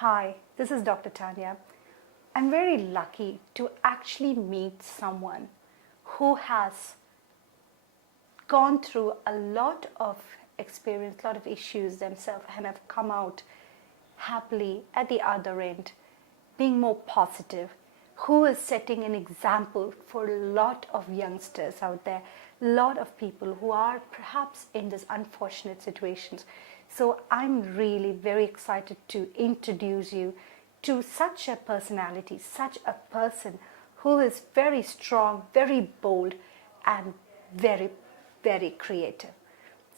Hi, this is Dr. Tanya. I'm very lucky to actually meet someone who has gone through a lot of experience, a lot of issues themselves, and have come out happily at the other end, being more positive, who is setting an example for a lot of youngsters out there, a lot of people who are perhaps in these unfortunate situations. So I'm really very excited to introduce you to such a personality, such a person who is very strong, very bold, and very, very creative.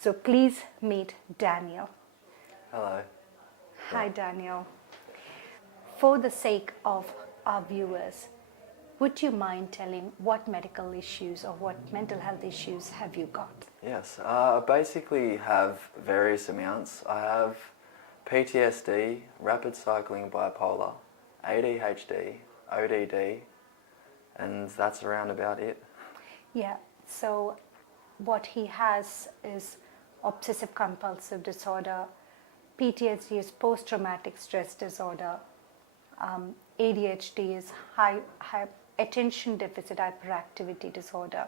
So please meet Daniel. Hello. Hi, Daniel. For the sake of our viewers, would you mind telling what medical issues or what mental health issues have you got? Yes, I basically have various amounts. I have PTSD, rapid cycling bipolar, ADHD, ODD, and that's around about it. Yeah, so what he has is obsessive compulsive disorder, PTSD is post traumatic stress disorder, ADHD is high attention deficit hyperactivity disorder.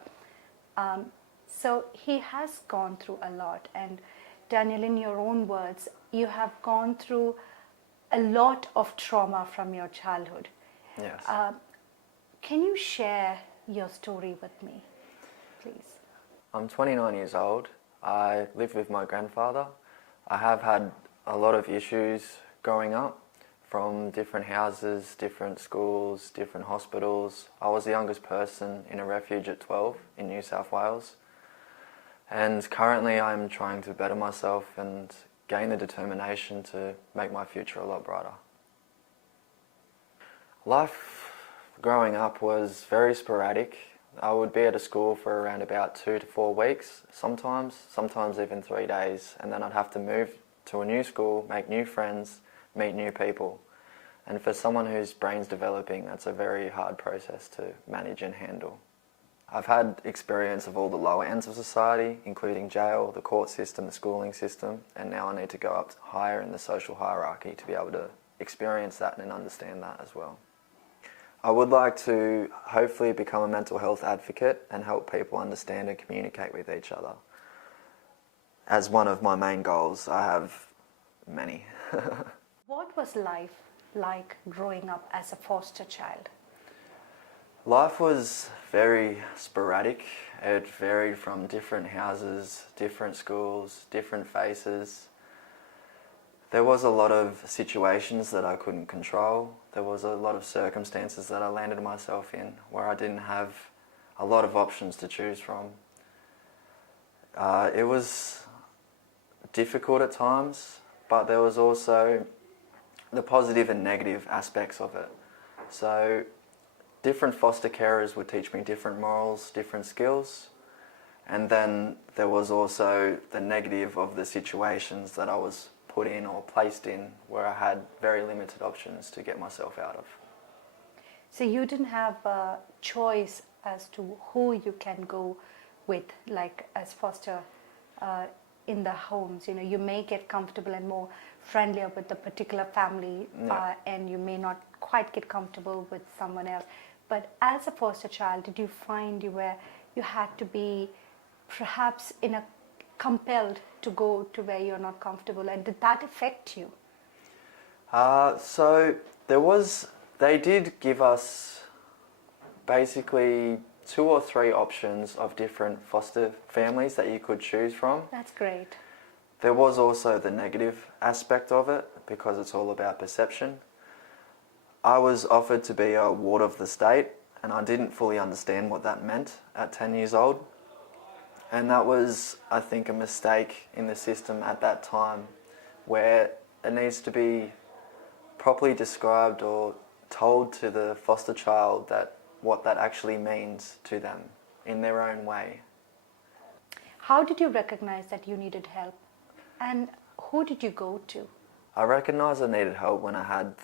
So he has gone through a lot. And Daniel, in your own words, you have gone through a lot of trauma from your childhood. Yes. Can you share your story with me, please? I'm 29 years old. I live with my grandfather. I have had a lot of issues growing up, from different houses, different schools, different hospitals. I was the youngest person in a refuge at 12 in New South Wales. And currently I'm trying to better myself and gain the determination to make my future a lot brighter. Life growing up was very sporadic. I would be at a school for around about 2 to 4 weeks, sometimes even 3 days, and then I'd have to move to a new school, make new friends, meet new people. And for someone whose brain's developing, that's a very hard process to manage and handle. I've had experience of all the lower ends of society, including jail, the court system, the schooling system, and now I need to go up higher in the social hierarchy to be able to experience that and understand that as well. I would like to hopefully become a mental health advocate and help people understand and communicate with each other. As one of my main goals, I have many. What was life like growing up as a foster child? Life was very sporadic. It varied from different houses, different schools, different faces. There was a lot of situations that I couldn't control. There was a lot of circumstances that I landed myself in where I didn't have a lot of options to choose from. It was difficult at times, but there was also the positive and negative aspects of it. So different foster carers would teach me different morals, different skills, and then there was also the negative of the situations that I was put in or placed in where I had very limited options to get myself out of. So you didn't have a choice as to who you can go with, like as foster in the homes. You know, you may get comfortable and more friendlier with a particular family, and you may not quite get comfortable with someone else. But as a foster child, did you find you had to be perhaps compelled to go to where you're not comfortable, and did that affect you? So they did give us basically 2 or 3 options of different foster families that you could choose from. That's great. There was also the negative aspect of it because it's all about perception. I was offered to be a ward of the state, and I didn't fully understand what that meant at 10 years old. And that was, I think, a mistake in the system at that time, where it needs to be properly described or told to the foster child that what that actually means to them in their own way. How did you recognize that you needed help, and who did you go to? I recognised I needed help when I had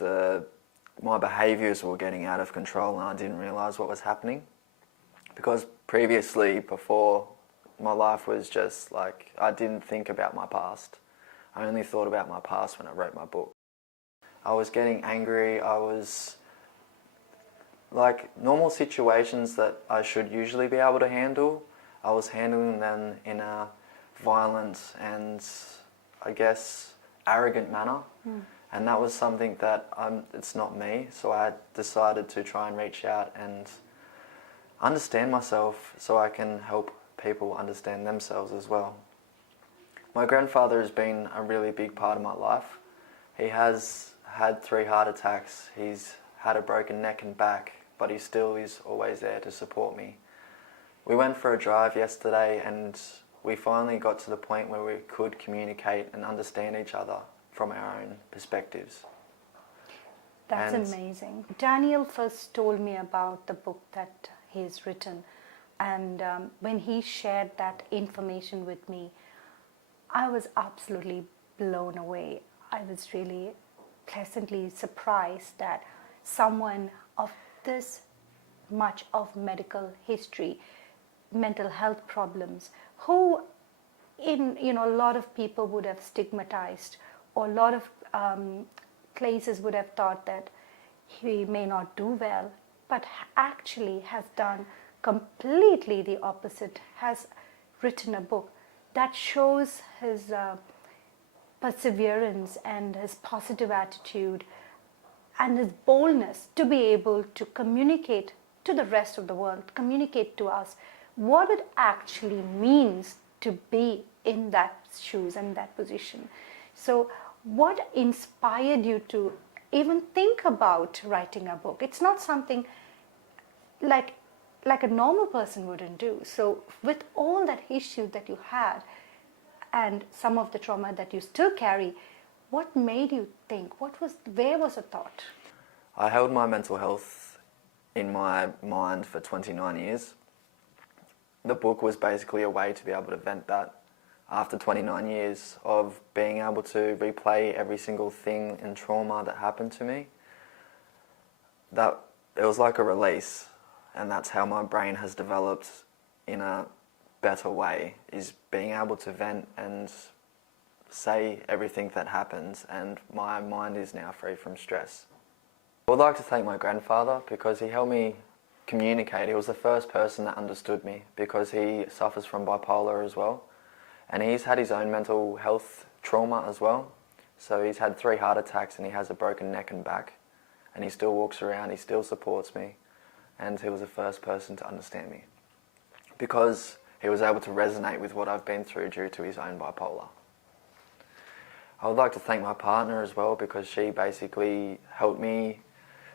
my behaviours were getting out of control and I didn't realise what was happening. Because previously, before, my life was just like, I didn't think about my past. I only thought about my past when I wrote my book. I was getting angry. I was like normal situations that I should usually be able to handle. I was handling them in a violent and I guess arrogant manner. And that was something that it's not me. So I decided to try and reach out and understand myself so I can help people understand themselves as well. My grandfather has been a really big part of my life. He has had 3 heart attacks. He's had a broken neck and back, but he still is always there to support me. We went for a drive yesterday and we finally got to the point where we could communicate and understand each other from our own perspectives. That's amazing. Daniel first told me about the book that he's written, and when he shared that information with me, I was absolutely blown away. I was really pleasantly surprised that someone of this much of medical history, mental health problems, who a lot of people would have stigmatized, or a lot of places would have thought that he may not do well, but actually has done completely the opposite, has written a book that shows his perseverance and his positive attitude and his boldness to be able to communicate to the rest of the world, communicate to us what it actually means to be in that shoes and that position. So what inspired you to even think about writing a book? It's not something like a normal person wouldn't do. So with all that issue that you had and some of the trauma that you still carry, what made you think? Where was the thought? I held my mental health in my mind for 29 years. The book was basically a way to be able to vent that. After 29 years of being able to replay every single thing and trauma that happened to me, that it was like a release, and that's how my brain has developed in a better way, is being able to vent and say everything that happens, and my mind is now free from stress. I would like to thank my grandfather because he helped me communicate. He was the first person that understood me because he suffers from bipolar as well. And he's had his own mental health trauma as well. So he's had 3 heart attacks and he has a broken neck and back. And he still walks around, he still supports me. And he was the first person to understand me. Because he was able to resonate with what I've been through due to his own bipolar. I would like to thank my partner as well because she basically helped me.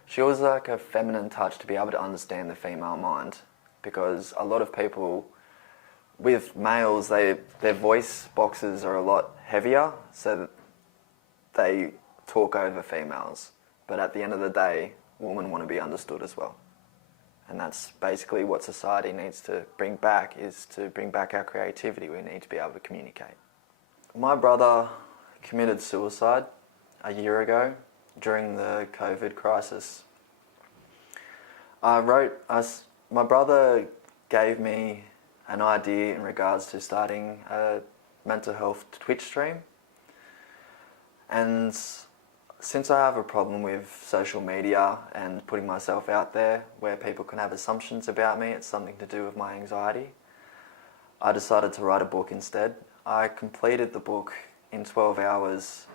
She was like a feminine touch to be able to understand the female mind. Because a lot of people with males, their voice boxes are a lot heavier, so that they talk over females. But at the end of the day, women want to be understood as well. And that's basically what society needs to bring back, is to bring back our creativity. We need to be able to communicate. My brother committed suicide a year ago during the COVID crisis. My brother gave me an idea in regards to starting a mental health Twitch stream. And since I have a problem with social media and putting myself out there where people can have assumptions about me, it's something to do with my anxiety, I decided to write a book instead. I completed the book in 12 hours,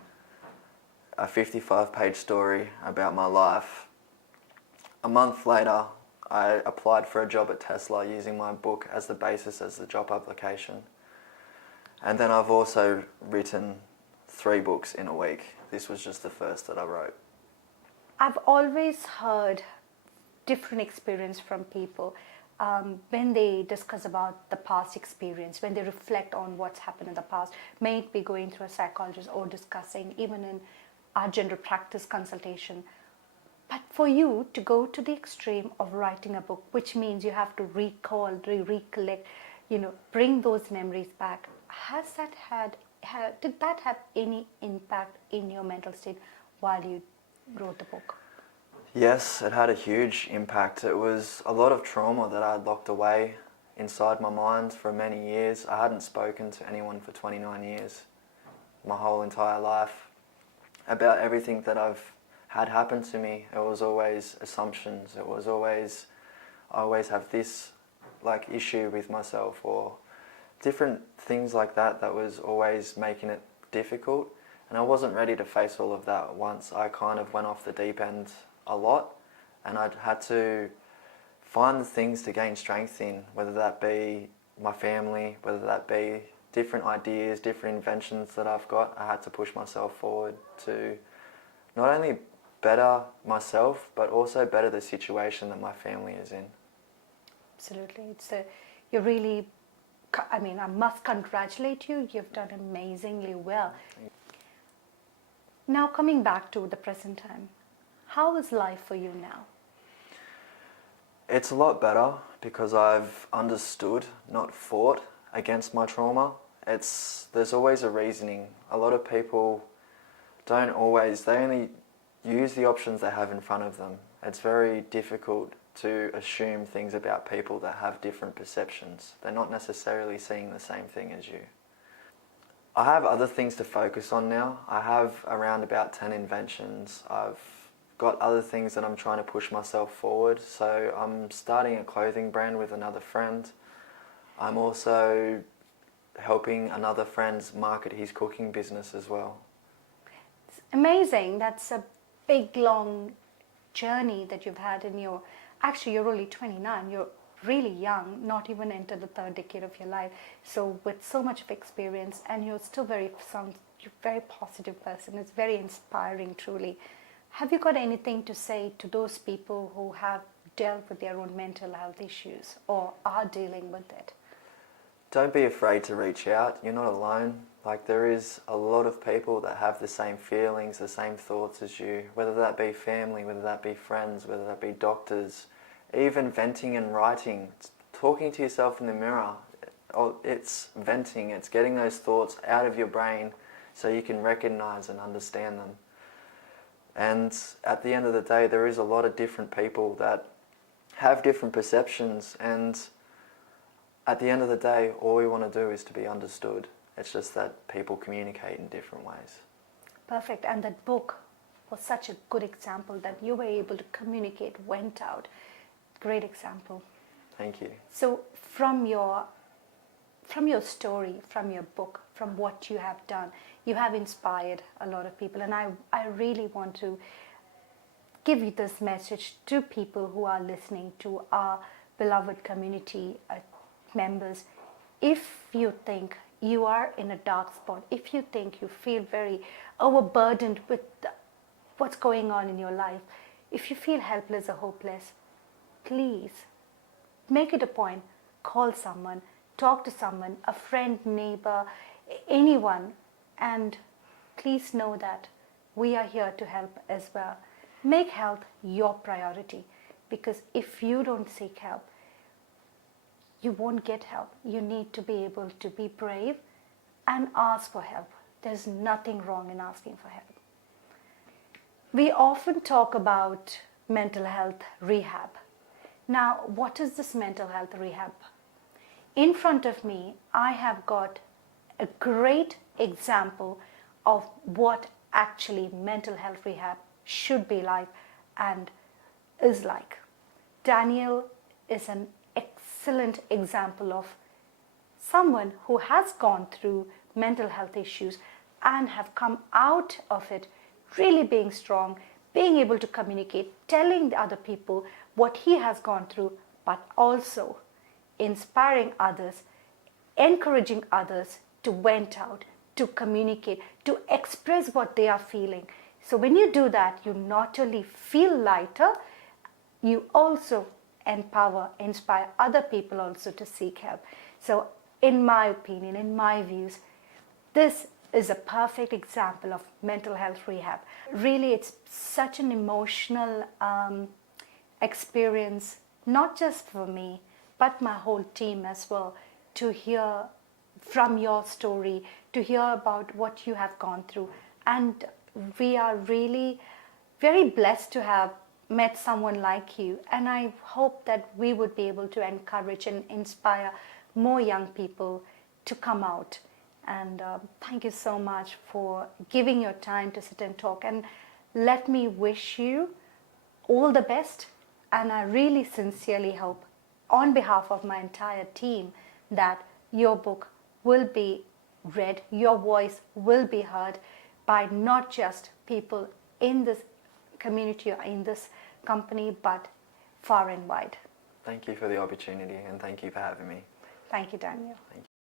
a 55-page story about my life. A month later, I applied for a job at Tesla using my book as the basis as the job application. And then I've also written 3 books in a week. This was just the first that I wrote. I've always heard different experience from people when they discuss about the past experience, when they reflect on what's happened in the past, may it be going through a psychologist or discussing even in our general practice consultation. But for you to go to the extreme of writing a book, which means you have to recall, recollect, bring those memories back, did that have any impact in your mental state while you wrote the book? Yes, it had a huge impact. It was a lot of trauma that I had locked away inside my mind for many years. I hadn't spoken to anyone for 29 years, my whole entire life, about everything that I've had happened to me. It was always assumptions. It was always, I always have this like issue with myself, or different things like that that was always making it difficult. And I wasn't ready to face all of that once. I kind of went off the deep end a lot, and I'd had to find the things to gain strength in, whether that be my family, whether that be different ideas, different inventions that I've got. I had to push myself forward to not only better myself, but also better the situation that my family is in. Absolutely. You're really, I mean, I must congratulate you. You've done amazingly well. Now coming back to the present time, how is life for you now? It's a lot better because I've understood, not fought against my trauma. There's always a reasoning. A lot of people they only use the options they have in front of them. It's very difficult to assume things about people that have different perceptions. They're not necessarily seeing the same thing as you. I have other things to focus on now. I have around about 10 inventions. I've got other things that I'm trying to push myself forward. So I'm starting a clothing brand with another friend. I'm also helping another friend market his cooking business as well. It's amazing. That's a big, long journey that you've had in your... Actually, you're only 29. You're really young, not even entered the third decade of your life. So with so much of experience, and you're still you're a very positive person. It's very inspiring, truly. Have you got anything to say to those people who have dealt with their own mental health issues or are dealing with it? Don't be afraid to reach out. You're not alone. Like, there is a lot of people that have the same feelings, the same thoughts as you, whether that be family, whether that be friends, whether that be doctors, even venting and writing, talking to yourself in the mirror. It's venting, it's getting those thoughts out of your brain so you can recognize and understand them. And at the end of the day, there is a lot of different people that have different perceptions, and at the end of the day, all we want to do is to be understood. It's just that people communicate in different ways. Perfect. And that book was such a good example that you were able to communicate, went out. Great example. Thank you. So from your story, from your book, from what you have done, you have inspired a lot of people. And I really want to give you this message to people who are listening, to our beloved community members. If you think you are in a dark spot, if you think you feel very overburdened with what's going on in your life, if you feel helpless or hopeless, please make it a point, call someone, talk to someone, a friend, neighbor, anyone, and please know that we are here to help as well. Make health your priority, because if you don't seek help, you won't get help. You need to be able to be brave and ask for help. There's nothing wrong in asking for help. We often talk about mental health rehab. Now, what is this mental health rehab? In front of me, I have got a great example of what actually mental health rehab should be like and is like. Daniel is an excellent example of someone who has gone through mental health issues and have come out of it really being strong, being able to communicate, telling the other people what he has gone through, but also inspiring others, encouraging others to vent out, to communicate, to express what they are feeling. So when you do that, you not only feel lighter, you also empower, inspire other people also to seek help. So in my opinion, in my views, this is a perfect example of mental health rehab. Really, it's such an emotional experience, not just for me, but my whole team as well, to hear from your story, to hear about what you have gone through. And we are really very blessed to have met someone like you, and I hope that we would be able to encourage and inspire more young people to come out. And thank you so much for giving your time to sit and talk. And let me wish you all the best, and I really sincerely hope, on behalf of my entire team, that your book will be read, your voice will be heard by not just people in this community or in this company, but far and wide. Thank you for the opportunity, and thank you for having me. Thank you, Daniel. Thank you.